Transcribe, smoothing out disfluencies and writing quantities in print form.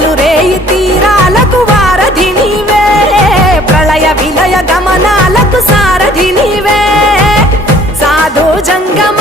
పగలు రేయి తీరాలకు వారధి నీవే ప్రళయ విలయ గమనాలకు సారథి నీవే సాధు జంగమ